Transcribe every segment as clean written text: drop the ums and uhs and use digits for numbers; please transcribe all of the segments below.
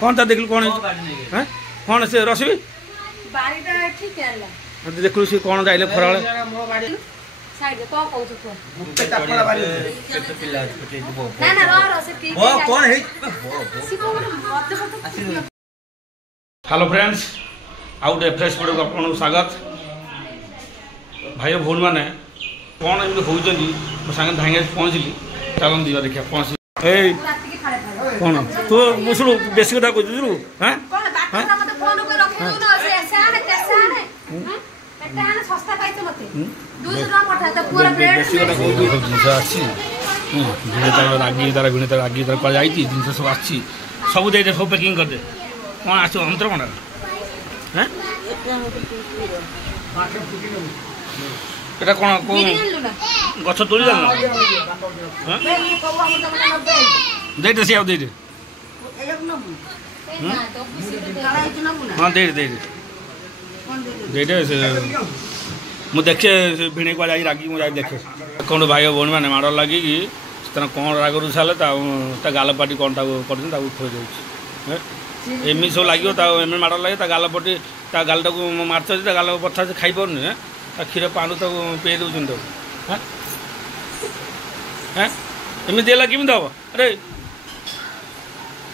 कौन था देख कौन है कौन से रसबी देख सी कौन जाइले खरा हेलो फ्रेंड्स आउ गए फ्रेश पड़े आपको स्वागत भाई भौणी मैंने कौन एम होती मो सागे धांगे पहुँचली चल दीवा देखिए पहुँच कौन तू शुणु बेस कथा कह शुणु हाँ रागी तार भिड़ तार रागी तार कल जिन सब आसी सब दे सब पैकिंग करदे कौन आस अंतर कौन এটা কোন গছ তোলি জানো দেইতে সে আউ দেইতে হ্যাঁ দেইতে দেইতে দেইতে মু দেখে ভিণে কো যাই রাগি মু যাই দেখে কোন ভাই বোন মানে মাড় লাগি কি তনা কোন রাগরু ছালে তা গাল পাটি কোনটা করছিন তা উঠে যাଉଛି এমি সব লাগিও তা এমি মাড় লাগে তা গাল পাটি তা গালটা মারছ তা গাল পথা খাই পারনি क्षीर पानु तो पे दूसरी तो हाँ हाँ एम देला किमी दब अरे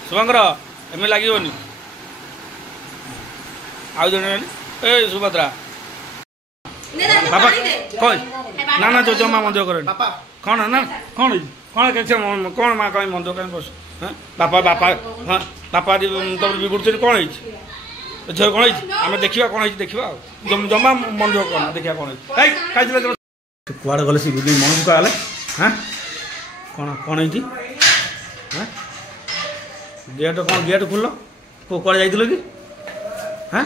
शुभंकर एम लगे आउ जन ए सुभद्रा बापा कौन ना ना जो जमा मंद कर कौन ना कौन कौन कैसे कौन माँ कहीं मंद कहीं बस हाँ बापा बापा हाँ बापा तुम बिगुड़ कौन है झील कौन आम देखा कौन देखा जमा मन कौन देखा कौन कड़े गले सी मन को आए हाँ कौन कौन है हाँ गेट कौन गेट खोल कड़े जाइल कि हाँ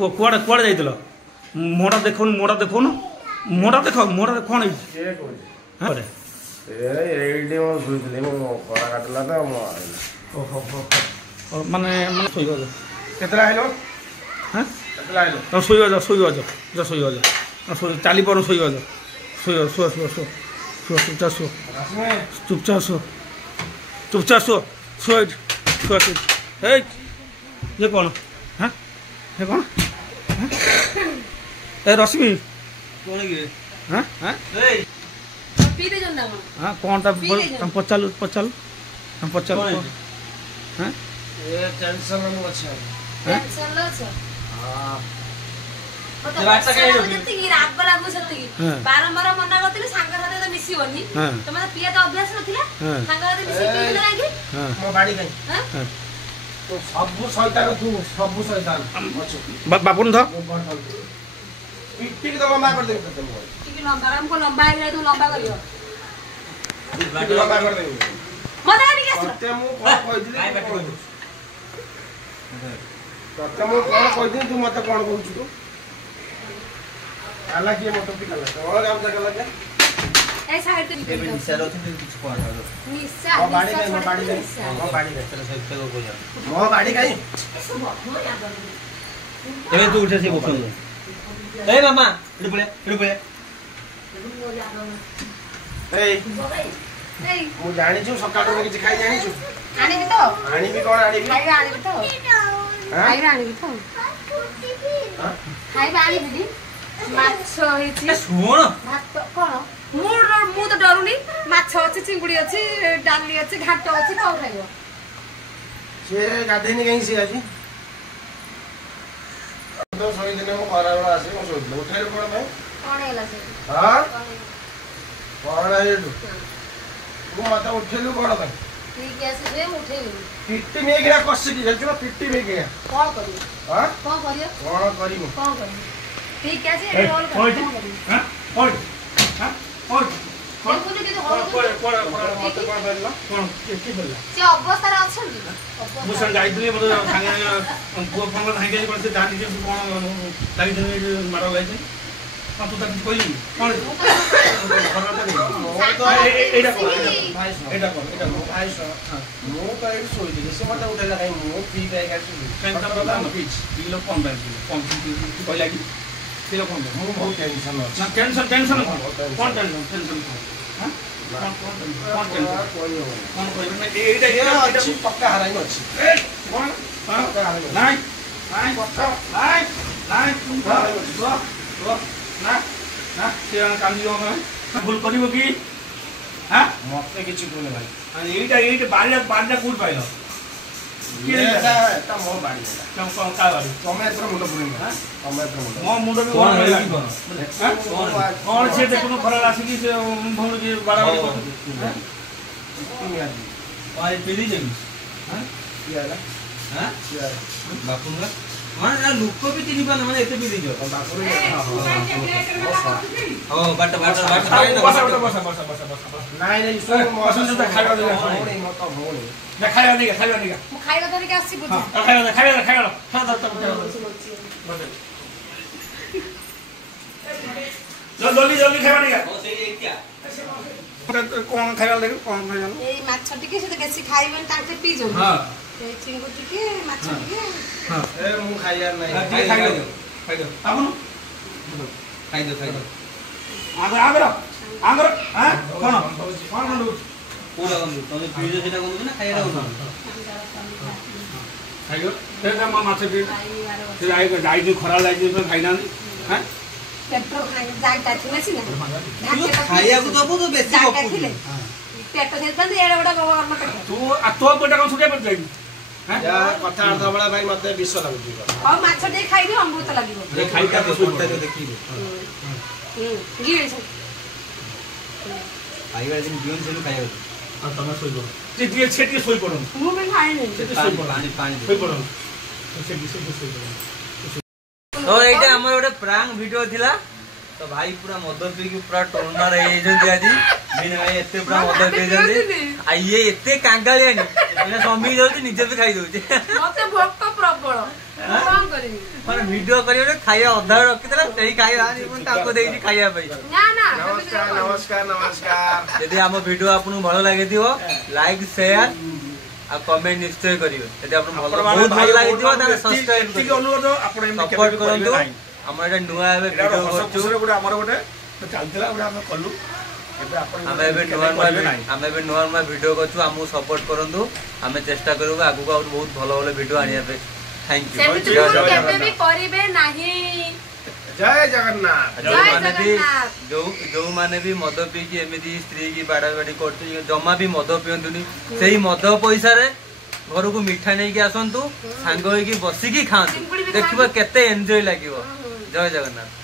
कड़े कड़े जाइल मोड़ा देख मोड़ा देखन मोड़ा देख मोड़ा कौन है माने केतला आइलो हाँ केतला आइलो तो सोइवा जा सोइवा जा जा सोइवा जा चाली पर सोइवा जा सोइवा सो सो सो सो चुपचाप सो चुपचाप सो चुपचाप सो सो सो हे ये कौन हाँ ये कौन ए रश्मि कौन है हाँ हाँ पी दे जंदा हाँ कौन ता हम पचाल पचाल हम पचाल हाँ ये टेंशन में अच्छा टेंशन लो छ हां तो रात बेला गुसती बारंबार मना करथिले सांग साथे तो मिसिबनी तो मतलब पिया तो अभ्यास नथिला सांग साथे मिसि पिला लागी मो बाडी गई हां तो सब शैतान तू सब शैतान बापुन था पिट्टी के तो लंबा कर दे ठीक लंबा हमको लंबा है तो लंबा करियो लंबा कर दे मजा नहीं के सत्य मु कोन कह दिले आई बैठ तते मो कोन कह दिन तू मते कोन कहू तू आला के मोटो पिकला और काम जगह लगे ए साइड ते निशा रहथि कुछ कोन निशा मो बाडी गई मो बाडी गई चलो सब पे को जा मो बाडी गई ए तू उठे से बोल ए मामा इडु पळे ए मु जानि छु सकाळ में किछ खाई जानि छु आनी भी तो आनी भी कौन आनी भी खाई आनी भी तो खाई आनी भी तो खाई आनी भी माछो हिची सुन भात कोन मु तो डरुनी माछो अछि चिंगुडी अछि डाली अछि घाट अछि कौ खाइबो से गाधेनी कहीं से आजी तो सोई दिन को मारा वाला आसी को सोई उठाइ कोन भाई कोन हैला से हां कोन है तू माता उठेलु कोन भाई ठीक है से उठे पिट्टी में गिरा कस की जल्दी पिट्टी में गिरा कौन करियो हां कौन करियो कौन करियो ठीक है से रोल कर हां ओय हां ओय देखो जे तो होल कोन मत कोन बोलला कोन के बोलला से अवस्था रे अछन की मुसन गाइदली मत संगे को फोन धांगे कोन से दानी जे कोन लागि दे मारो गाइदे तू तक कोई कोन एटा को एटा को भाई सो मो तो एट सोई दे से मत उठला काई मो पी बाय का सेंटर बता न पिच किलो कम बाय कम कोई लागि किलो कम मो बहुत टेंशन ना टेंशन टेंशन कौन टेंशन हां कौन टेंशन कौन कोई एटा पक्का हराई अछि ନାଇଁ ନାଇଁ ନାଇଁ ନାଇଁ ନା ନା ସେ କାନ୍ଦିବ ଭୁଲ କରିବ କି ମତେ କିଛି କୁହନି ଭାଇ এইটা বাড়িটা কোথায় পাইল ମୋ ବାଡି ତମେ ଏଥର ମୁଣ୍ଡ ପୁରେଇ ତମେ ଏଥର ମୁଣ୍ଡ ମୋ ମୁଣ୍ଡ ବି କଣ ସେ ଦେଖୁନ ଖରାରେ ଆସିକି ସେ ଭଉଣୀ ବାଡାବାଡି ଲୋକ ବି ଚିହ୍ନି ପାରୁନ ମାନେ ଏତେ ପିଇ ଦେଇଛ ଜଲ୍ଦି ଜଲ୍ଦି ଖାଇବା କଣ ଖାଇବା ଲାଗି କଣ ଖାଇବା ଏଇ ମାଛ ଟିକେ ସେ ବେଶୀ ଖାଇବେନି ତାଙ୍କେ ପିଇଛନ୍ତି ଚିଙ୍ଗୁ ଟିକେ ମାଛ ଟିକେ ମୁଁ ଖାଇବାର ନାହିଁ ଖାଇଦିଅ ଆପଣ ଖାଇଦିଅ ଖାଇଦିଅ ଆଗର ଆଗର କଣ କଣ ଦଉଛି କୋଉଟା କନ୍ଦୁ ତମେ ପିଇଛ ସେଟା କନ୍ଦୁ ନା ଖାଇବାଟା କନ୍ଦୁ ଖାଇଦିଅ ସେଟା ମୋ ମାଛ ପିଇ ସେ ଯାଇଛୁ ଖରା ଲାଗିଛି ଖାଇନାହାନ୍ତି ଖାଇବାକୁ ଦବୁ ତ ବେଶୀ ପେଟ ଦେଇଥାନ୍ତି ଏଡେ ବଡ ତୁ ତୋ ପେଟ କଣ ଛୁଟିଆ ପଡି ଯାଇଛୁ କଥାବାର୍ତ୍ତା ବେଳେ ଭାଇ ମତେ ବିଷ ଲାଗୁଛି ହଉ ମାଛ ଟିକେ ଖାଇବି ଅମୃତ ଲାଗିବ ଖାଇବା ଦିନ ଦିଅନି ସେଠୁ ଖାଇବାକୁ ତମେ ଶୋଇପଡ ଟିକେ ଶୋଇପଡ ମୁଁ ବି ଖାଇନି ଶୋଇପଡ ତ ଏଇଟା ଆମର ଗୋଟେ ପ୍ରାଙ୍କ୍ ଭିଡିଓ ଥିଲା ତ ଭାଇ ପୁରା ମଦ ପିଇକି ପୁରା ଟର୍ନର ହେଇଯାଇଛନ୍ତି ଆଜି ବିନ ଭାଇ ଏତେ ପୁରା ମଦ ପିଇଛନ୍ତି ଆଉ ଇଏ ଏତେ କାଙ୍ଗାଳିଆନି ଏଇନା ସମ୍ଭି ଯାଉଛି ନିଜେ ବି ଖାଇ ଦଉଛି ମତେ ଭୋକ ପ୍ରବଳ କଣ କରିବି ମାନେ ଭିଡିଓ କରିବା ଖାଇବା ଅଧା ରଖିଥିଲା ସେଇ ଖାଇବା ତାଙ୍କୁ ଦେଇଛି ଖାଇବା ପାଇଁ ନମସ୍କାର ନମସ୍କାର ଯଦି ଆମ ଭିଡିଓ ଆପଣଙ୍କୁ ଭଲ ଲାଗିଥିବ ଲାଇକ୍ ସେୟାର ଆଉ କମେଣ୍ଟ ନିଶ୍ଚୟ କରିବେ ଯଦି ଆପଣଙ୍କୁ ବହୁତ ଭଲ ଲାଗିଥିବ ତାହେଲେ ସବସ୍କ୍ରାଇବ ସପୋର୍ଟ କରନ୍ତୁ ଆମର ଏଇଟା ନୂଆ ଏବେ ଭିଡିଓ କରୁଛୁ ଆମର ଗୋଟେ ଚାଲିଥିଲା ଗୋଟେ ଆମେ କଲୁ ଆମେ ଏବେ ନୂଆ ନୂଆ ଭିଡିଓ କରୁଛୁ ଆମକୁ ସପୋର୍ଟ କରନ୍ତୁ ଆମେ ଚେଷ୍ଟା କରିବୁ ଆଗକୁ ଆହୁରି ବହୁତ ଭଲ ଭଲ ଭିଡିଓ ଆଣିବା ପାଇଁ ଥ୍ୟାଙ୍କ ୟୁ ଜୟ ଜଗନ୍ନାଥ ଯୋଉମାନେ ବି ମଦ ପିଇକି ଏମିତି ସ୍ତ୍ରୀ କି ବାଡାବାଡି କରୁଛି ଜମା ବି ମଦ ପିଅନ୍ତୁନି ସେଇ ମଦ ପଇସାରେ ଘରକୁ ମିଠା ନେଇକି ଆସନ୍ତୁ ସାଙ୍ଗ ହେଇକି ବସିକି ଖାଆନ୍ତୁ ଦେଖିବ କେତେ ଏନ୍ଜୟ ଲାଗିବ ଜୟ ଜଗନ୍ନାଥ।